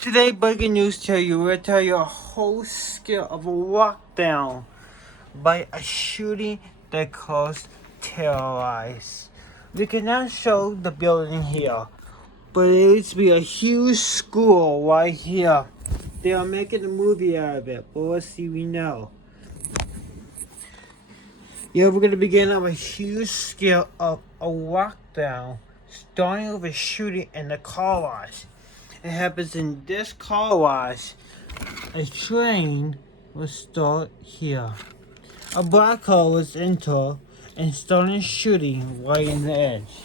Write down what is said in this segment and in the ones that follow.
Today, breaking news we'll tell you a whole scale of a lockdown by a shooting that caused terrorize. We cannot show the building here, but it used to be a huge school right here. They are making a movie out of it, but let's see, we know. Yeah, we're going to begin on a huge scale of a lockdown, starting with a shooting in the car wash. It happens in this car wash. A train was start here. A black car was entered and started shooting right in the edge.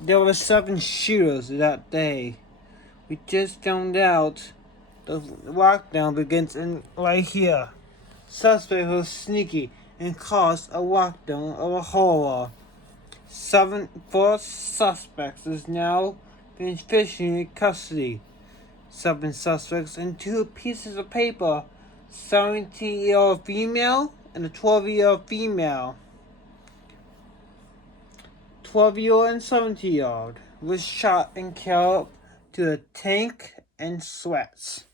There were 7 shooters that day. We just found out the lockdown begins right here. Suspect was sneaky and caused a lockdown of a horror. 4 suspects is now being officially in custody. 7 suspects and 2 pieces of paper. 17-year-old female and a 12-year-old female. 12-year-old and 17-year-old was shot and killed to the tank and sweats.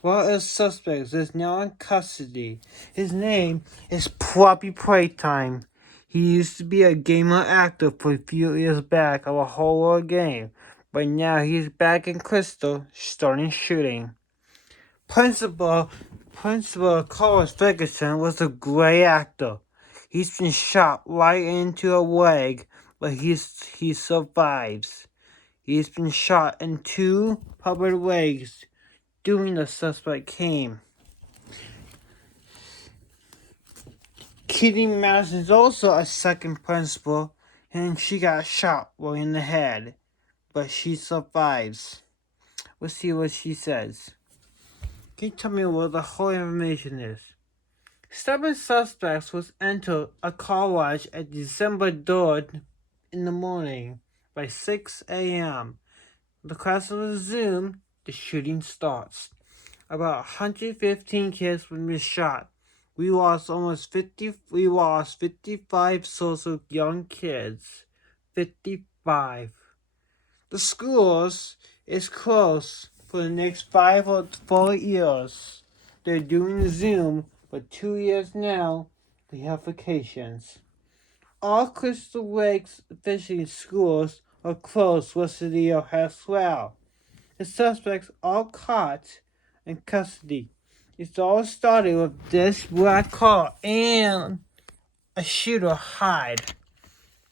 One of the suspects is now in custody. His name is Poppy Playtime. He used to be a gamer actor for a few years back of a horror game, but now he's back in Crystal, starting shooting. Principal Carlos Ferguson was a great actor. He's been shot right into a leg, but he survives. He's been shot in 2 public legs during the suspect came. Kitty Madison is also a second principal, and she got shot right in the head, but she survives. Let's see what she says. Can you tell me what the whole information is? 7 suspects was entered a car wash at December 3rd in the morning by 6 a.m. The class was resumed. The shooting starts. About 115 kids were shot. We lost 55 social young kids. 55. The schools is closed for the next 5 or 4 years. They're doing Zoom for 2 years now. They have vacations. All Crystal Lakes fishing schools are closed rest of the year as well. The suspects all caught in custody. It all started with this black car and a shooter hide.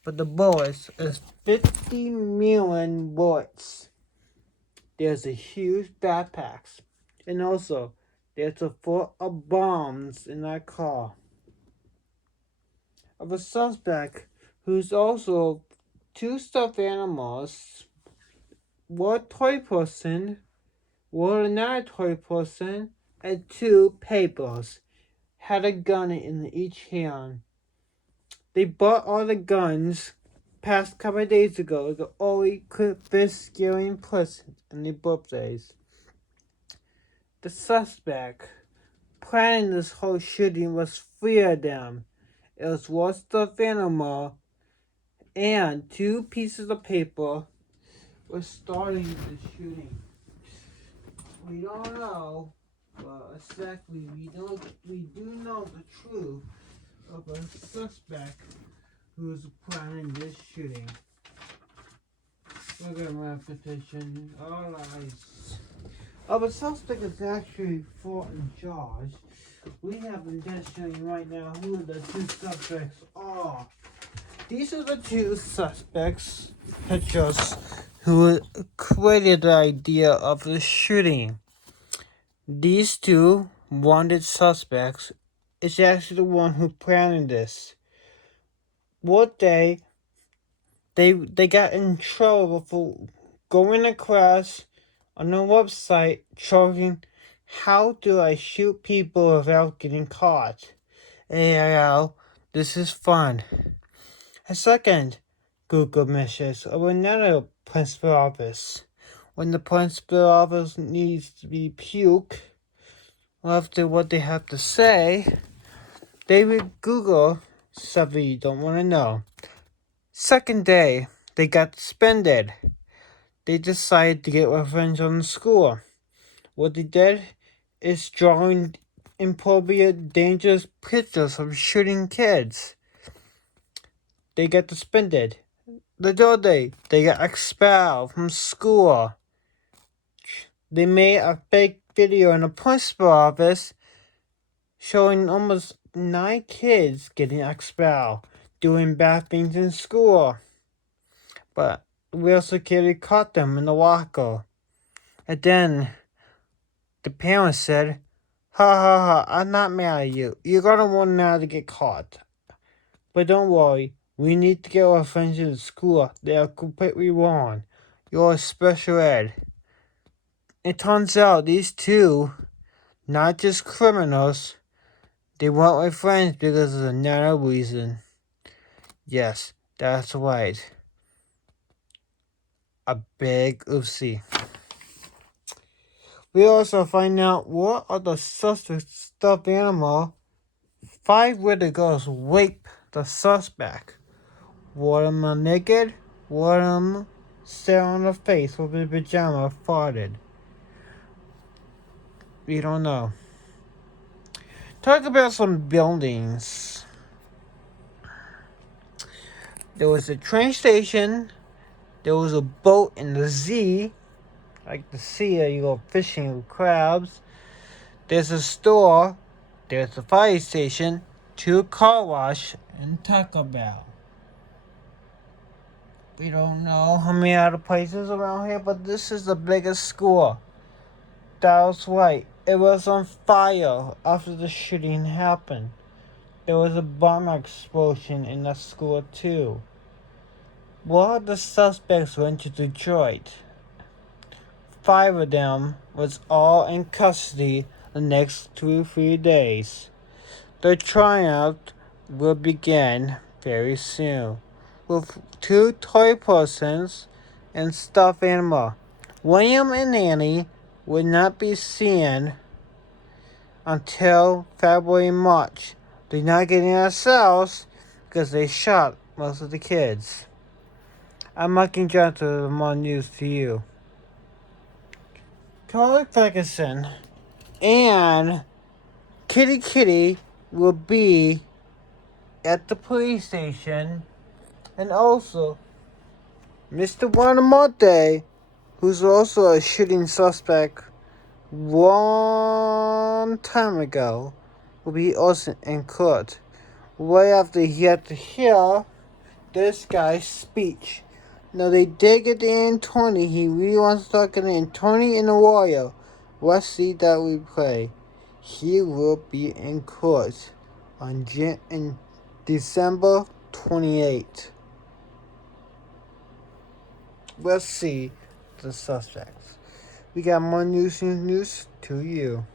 But the bullets is 50 million bullets. There's a huge backpacks. And also, there's a full of bombs in that car. Of a suspect who's also 2 stuffed animals, one toy person, one another toy person, and 2 papers. Had a gun in each hand. They bought all the guns past couple of days ago. The only best scaring person in their birthdays. The suspect planning this whole shooting was 3 of them. It was one stuffed animal and 2 pieces of paper was starting the shooting. We don't know, but exactly we do know the truth of a suspect who is planning this shooting. Look at my repetition. All eyes. The suspect is actually fought in charge. We have been just showing right now who the 2 suspects are. These are the 2 suspects pictures who created the idea of the shooting. These 2 wanted suspects is actually the one who planned this. One day, they got in trouble for going to class on a website charging how do I shoot people without getting caught. This is fun. A second Google message of another principal office. When the principal office needs to be puke after what they have to say, they would Google something you don't want to know. Second day, they got suspended. They decided to get revenge on the school. What they did is drawing inappropriate, dangerous pictures of shooting kids. They get suspended. The other day, they got expelled from school. They made a fake video in the principal office showing almost 9 kids getting expelled, doing bad things in school. But real security caught them in the locker. And then the parents said, "Ha ha ha, I'm not mad at you. You're gonna want now to get caught. But don't worry, we need to get our friends into school. They are completely wrong. You're special ed." It turns out these two, not just criminals, they weren't my friends because of another reason. Yes, that's right. A big oopsie. We also find out what are the suspect's stuffed animal. 5 little girls rape the suspect. One of them are naked, one of them sat on the face with his pajama farted. We don't know. Talk about some buildings. There was a train station. There was a boat in the sea, like the sea you go fishing with crabs. There's a store. There's a fire station, 2 car wash, and Taco Bell. We don't know how many other places around here, but this is the biggest school. That was right. It was on fire after the shooting happened. There was a bomb explosion in that school too. One of the suspects went to Detroit. 5 of them was all in custody the next 2 or 3 days. The trial will begin very soon with 2 toy persons and stuffed animal. William and Annie will not be seen until February and March. They're not getting out of cells because they shot most of the kids. I'm Mike Johnson with more news to you. Carly Ferguson and Kitty Kitty will be at the police station, and also Mr. Buonamonte, who's also a shooting suspect long time ago, will be also in court right after he had to hear this guy's speech. Now they did get the Anthony. He really wants to talk to Anthony and the Warrior. Let's see that replay. He will be in court on December 28th. Let's see the suspects. We got more news to you.